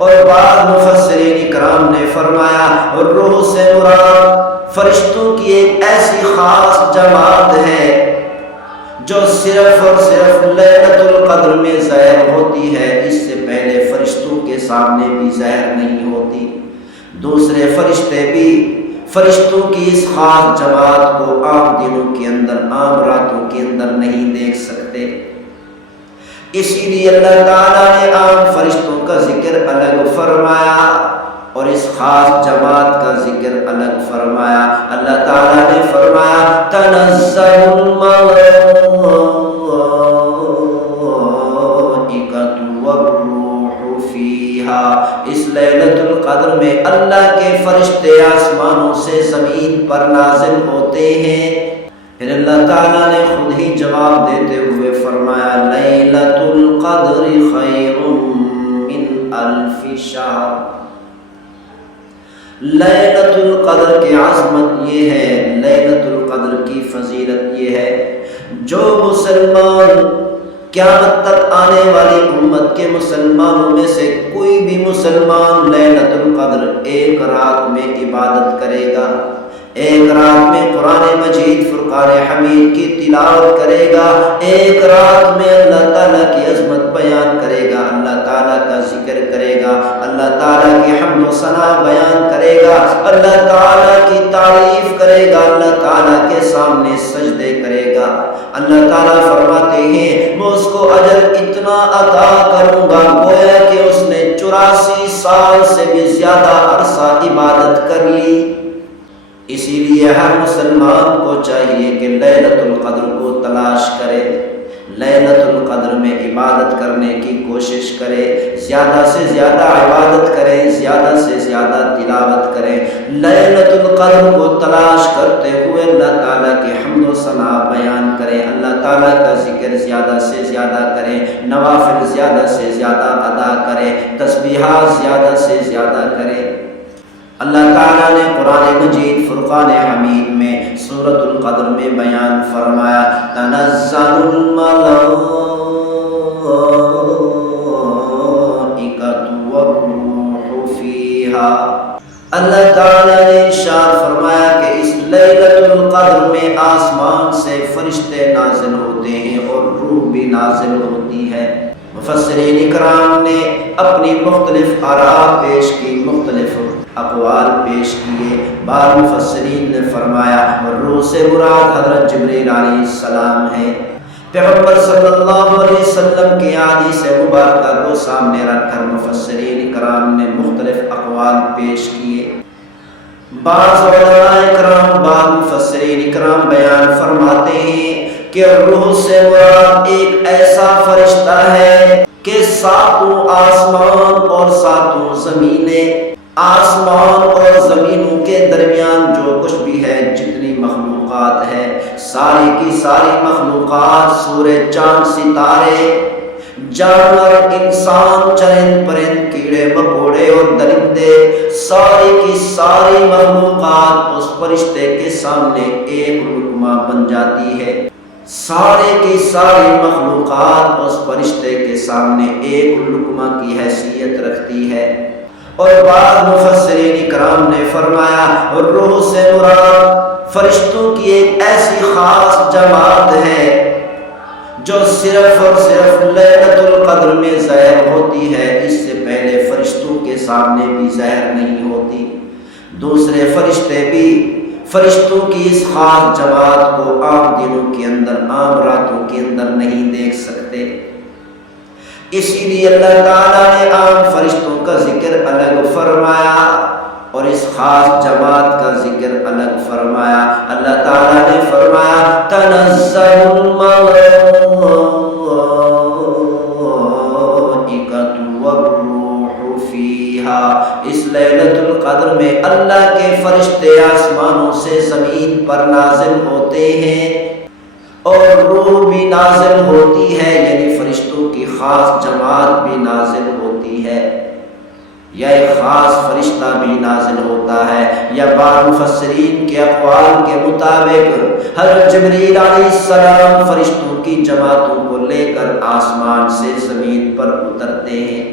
اور بعض مفسرین اکرام نے فرمایا روح سے مراد فرشتوں کی ایک ایسی خاص جماعت ہے جو صرف اور صرف لیلۃ القدر میں ظاہر ہوتی ہے، اس سے پہلے فرشتوں کے سامنے بھی ظاہر نہیں ہوتی۔ دوسرے فرشتے بھی فرشتوں کی اس خاص جماعت کو عام دنوں کے اندر، عام راتوں کے اندر نہیں دیکھ سکتے۔ اسی لیے اللہ تعالیٰ نے عام فرشتوں کا ذکر الگ فرمایا اور اس خاص جماعت کا ذکر الگ فرمایا۔ اللہ تعالیٰ نے فرمایا تنزل الملائکۃ والروح فیہا، اس لیلۃ القدر میں اللہ کے فرشتے آسمانوں سے زمین پر نازل ہوتے ہیں۔ پھر اللہ تعالیٰ نے خود ہی جواب دیتے ہوئے فرمایا لیلۃ القدر خیر من الف شہر۔ لیلۃ القدر کی عظمت یہ ہے، لیلۃ القدر کی فضیلت یہ ہے، جو مسلمان قیامت تک آنے والی امت کے مسلمانوں میں سے کوئی بھی مسلمان لیلۃ القدر ایک رات میں عبادت کرے گا، ایک رات میں قرآن مجید فرقان حمید کی تلاوت کرے گا، ایک رات میں اللہ تعالیٰ کی عظمت بیان کرے گا، اللہ تعالیٰ کا ذکر کرے گا، اللہ تعالیٰ کی حمد و ثنا بیان کرے گا، اللہ تعالیٰ کی تعریف کرے گا، اللہ تعالیٰ کے سامنے سجدے کرے گا۔ اللہ تعالیٰ فرماتے ہیں میں اس کو اجر اتنا عطا کروں گا گویا کہ اس نے 84 سال سے بھی زیادہ عرصہ عبادت کر لی۔ اسی لیے ہر مسلمان کو چاہیے کہ لیلۃ القدر کو تلاش کرے، لیلۃ القدر میں عبادت کرنے کی کوشش کرے، زیادہ سے زیادہ عبادت کرے، زیادہ سے زیادہ تلاوت کرے، لیلۃ القدر کو تلاش کرتے ہوئے اللہ تعالیٰ کی حمد و ثنا بیان کرے، اللہ تعالیٰ کا ذکر زیادہ سے زیادہ کرے، نوافل زیادہ سے زیادہ ادا کرے، تسبیحات زیادہ سے زیادہ کرے۔ اللہ تعالیٰ نے قرآن مجید فرقان حمید میں سورۃ القدر میں بیان فرمایا تنزل الملائکۃ والروح فیہا۔ اللہ تعالیٰ نے ارشاد فرمایا کہ اس لیلۃ القدر میں آسمان سے فرشتے نازل ہوتے ہیں اور روح بھی نازل ہوتی ہے۔ مفسرین اکرام نے اپنی مختلف آراء پیش کی، مختلف اقوال پیش کیے۔ بعض مفسرین نے فرمایا روح سے مراد حضرت جبریل علیہ السلام ہے۔ پیغمبر صلی اللہ علیہ وسلم کی حدیث مبارکہ کو سامنے رکھ کر مفسرین اکرام نے مختلف اقوال پیش کیے۔ بعض علماء اکرام، بعض مفسرین اکرام بیان فرماتے ہیں کہ روح سے مراد ایک ایسا فرشتہ ہے کہ ساتوں آسمان اور ساتوں زمینیں، آسمان اور زمینوں کے درمیان جو کچھ بھی ہے، جتنی مخلوقات ہے، ساری کی ساری مخلوقات، سورج، چاند، ستارے، جانور، انسان، چرند پرند، کیڑے مکوڑے اور درندے، ساری کی ساری مخلوقات اس فرشتے کے سامنے ایک لقمہ بن جاتی ہے۔ سارے کی ساری مخلوقات اس فرشتے کے سامنے ایک لقمہ کی حیثیت رکھتی ہے۔ اور بعض مفسرین اکرام نے فرمایا روح سے مراد فرشتوں کی ایک ایسی خاص جماعت ہے جو صرف اور صرف لیلۃ القدر میں ظاہر ہوتی ہے، اس سے پہلے فرشتوں کے سامنے بھی ظاہر نہیں ہوتی۔ دوسرے فرشتے بھی فرشتوں کی اس خاص جماعت کو عام دنوں کے اندر، عام راتوں کے اندر نہیں دیکھ سکتے۔ اسی لیے اللہ تعالیٰ نے عام فرشتوں کا ذکر الگ فرمایا اور اس خاص جماعت کا ذکر الگ فرمایا۔ اللہ تعالیٰ نے فرمایا تنزل الملائکۃ والروح فیہا، اس لیلۃ القدر میں اللہ کے فرشتے آسمانوں سے زمین پر نازل ہوتے ہیں اور روح بھی نازل ہوتی ہے، یعنی فرشتوں کی خاص جماعت بھی نازل ہوتی ہے، یا ایک خاص فرشتہ بھی نازل ہوتا ہے، یا بعض مفسرین کے اقوال کے مطابق حضرت جبریل علیہ السلام فرشتوں کی جماعتوں کو لے کر آسمان سے زمین پر اترتے ہیں۔